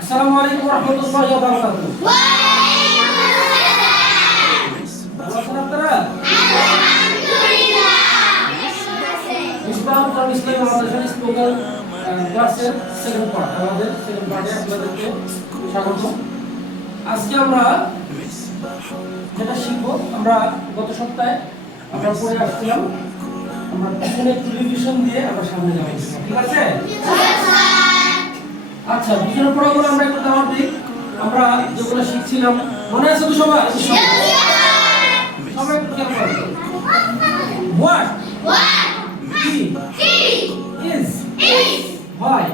আসসালামু আলাইকুম ওয়া রাহমাতুল্লাহি ওয়া বারাকাতুহু। ওয়া আলাইকুম আসসালাম। ভালো আছেন আপনারা? আলহামদুলিল্লাহ। মিসবাহ কোরআন ইসলামী মাদ্রাসার স্পোকেন ক্লাসের সেকেন্ড পার্ট, আমাদের সেকেন্ড পার্টে আপনাদেরকে স্বাগত। আজকে আমরা যেটা শিখবো, আমরা গত সপ্তাহে আমরা পড়ে আসছিলাম, আমরা পিছনে একটু রিভিশন দিয়ে আমরা সামনে যাবো, ঠিক আছে? আচ্ছা, পিছনে পড়াগুলো আমরা একটু দাওয়াত দিই। আমরা যেগুলো শিখছিলাম মনে আছে তো সবাই? সবাই একটু খেয়াল করবেন। What? He is. Why?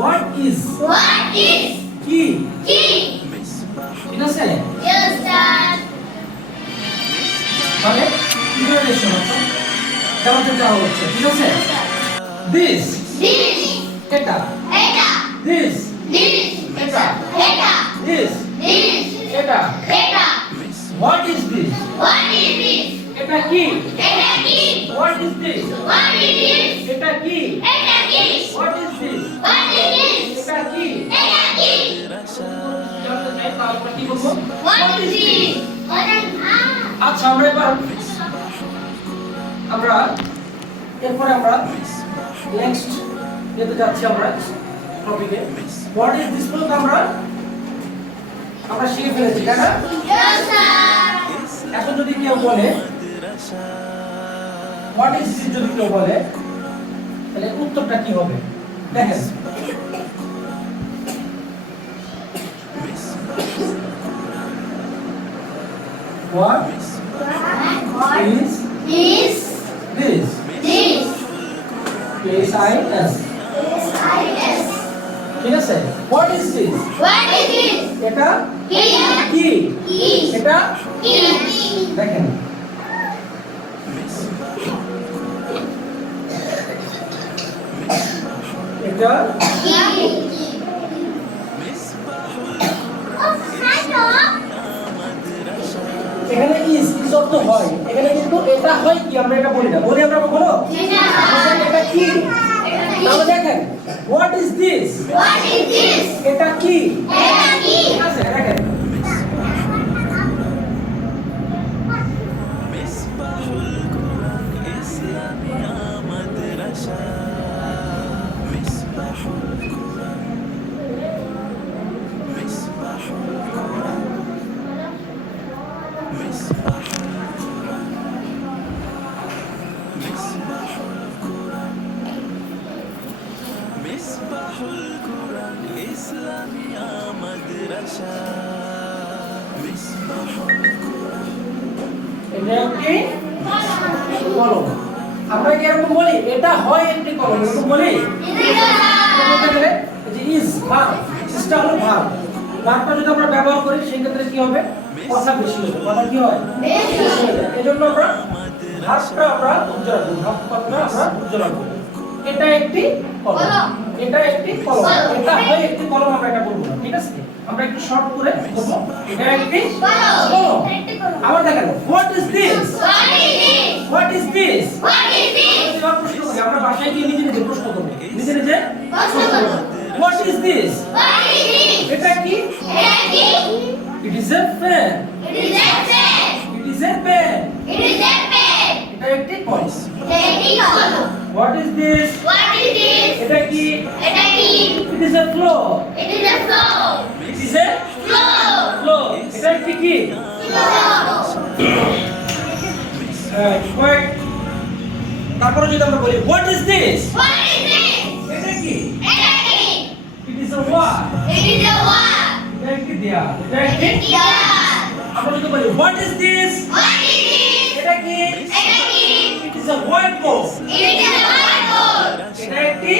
What is? He. ঠিক আছে? তাহলে ইন্টারোগেশন অর্থাৎ জানতে চাওয়া হচ্ছে, ঠিক আছে? This. এটা. This. এটা. This. এটা. What is this? এটা কি? What is this? এটা কি? What is this? এটা কি? জানতে চাই, তাহলে আমরা কি বলবো? What is this? আচ্ছা, আমরা এরপরে আমরা নেক্সট যেতে যাচ্ছি আমরা টপিকে। What is this বলতে আমরা শিখে ফেলেছি, তাই না? এখন যদি কেউ বলে What is this যদি কেউ বলে, তাহলে উত্তরটা কি হবে? দেখেন, What is this? K-I-S. ঠিক আছে? What is this? এটা কি? এটা দেখেন, এটা এখানে ইস অর্থ হয়, এখানে কিন্তু এটা হয় কি, আমরা এটা বলি না, বলি আমরা কখনো এটা কি। তাহলে দেখেন, What is this? এটা কি? ঠিক আছে, দেখেন, এটা একটি কলম। আমরা কি এরকম বলি এটা হয় একটি কলম, এরকম বলি? বলতে গেলে যে ইজ ভার্ব, ইজটা হলো ভার্ব, ভার্বটা যদি আমরা ব্যবহার করি সেই ক্ষেত্রে কি হবে? কথা বেশি হবে, কথা কি হয়? বেশি হবে। এজন্য আমরা ভার্বটা আমরা উচ্চারণ করব, ভার্বটা আমরা উচ্চারণ করব। এটা একটি কলম, এটা একটি কলম, এটা হয় একটি কলম, আমরা এটা বলবো না, ঠিক আছে? আমরা একটু শর্ট করে বলবো এটা একটি কলম। আবার দেখেন, What is this? What is this? প্রশ্ন করি, আমরা ভাষায় গিয়ে নিজে প্রশ্ন করব, নিজে What is this? এটা কি? It is a pen. It is a pen. এটা একটি কলম। What is this? এটা কি? It is a floor. It is a floor. এটা একটি কি? তারপরে যদি আমরা বলি What is this? এটা কি? It is a wall. এটা একটি দেয়াল, এটা একটি। আমরা যদি বলি What is this? এটা কি? It is a whiteboard. এটা একটি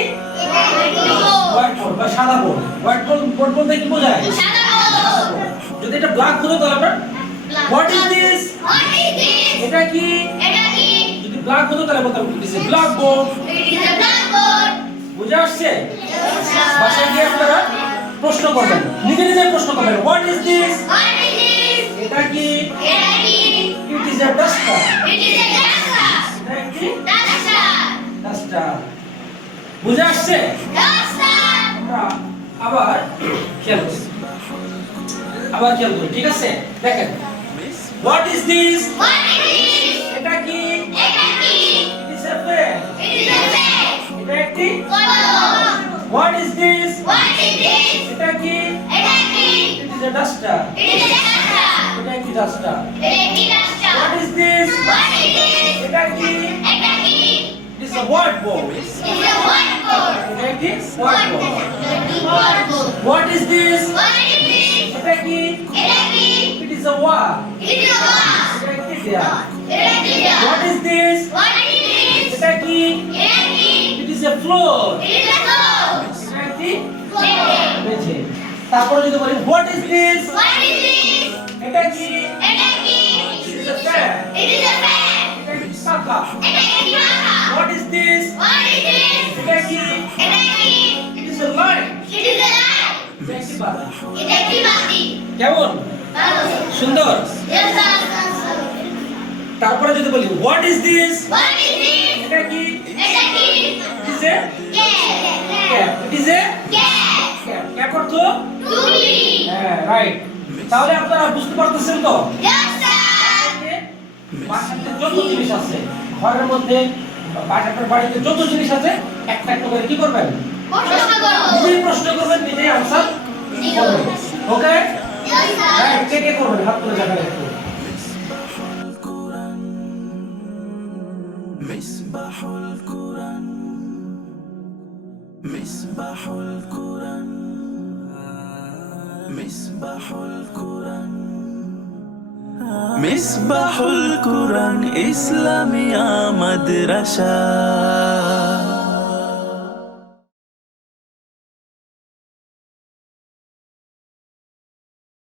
হোয়াইটবোর্ড বা সাদা বোর্ড। হোয়াইটবোর্ড বলতে কি বোঝায়? যদি এটা ব্ল্যাক হতো তাহলে আমরা What is this? এটা কি? যদি ব্ল্যাক হতো তাহলে বলতাম It is a blackboard. বুঝে আসছে? ভাষায় গিয়ে আপনারা প্রশ্ন করবেন, নিজে প্রশ্ন করবেন What is this? এটা কি? It is a duster. এটা কি? duster. বুঝে আসছে? আমরা আবার খেয়াল করুন, আবার খেয়াল করুন, ঠিক আছে? দেখেন, what is this? What is this? এটা কি? এটা কি? It is a pen. It is a pen. এটা একটি কলম। what is this? What is this? এটা কি? এটা কি? It is a duster. It is a duster. এটা একটি duster. এটা একটি duster. What is this? What is this? এটা কি? এটা কি? It is a whiteboard. It is a whiteboard. এটা একটি whiteboard. এটা একটি whiteboard. What is this? What is this? এটা কি? এটা কি? It is a wall. It is a vase. এটা একটি দেয়াল। এটা একটি দেয়াল। What is this? What is this? এটা কি? এটা কি? It is a floor. It is a floor. এটা একটি Floor. মেঝে। তারপরে যদি বলি what is this? What is this? এটা কি? এটা কি? It is a fan. It is a fan. এটা একটি পাখা। এটা একটি পাখা। What is this? What is this? এটা কি? এটা কি? It is a light. It is a light. এটা একটি বাতি। এটা একটি বাতি। কেমন? ভালো। সুন্দর। Yes, sir. তারপরে যদি বলি what is this? What is this? এটা কি? এটা কি? It is a Cat. cap. It is a Cat. cap. cap অর্থ? Tutti. হ্যাঁ, রাইট। তাহলে আপনারা বুঝতে পারতেছেন তো? Yes, sir. যে বাসাতে যত জিনিস আছে, ঘরের মধ্যে বাসাটার বাড়িতে যত জিনিস আছে, একটা একটা করে কি করবেন? প্রশ্ন করো। নিজেই প্রশ্ন করবেন, নিজেই আনসার করবেন। ওকে? Yes, sir. রাইট, কে কে করবেন? হাত তুলে দেখাবেন একটু। مصباح القرآن مصباح القرآن مصباح القرآن مصباح القرآن إسلامية مدرسة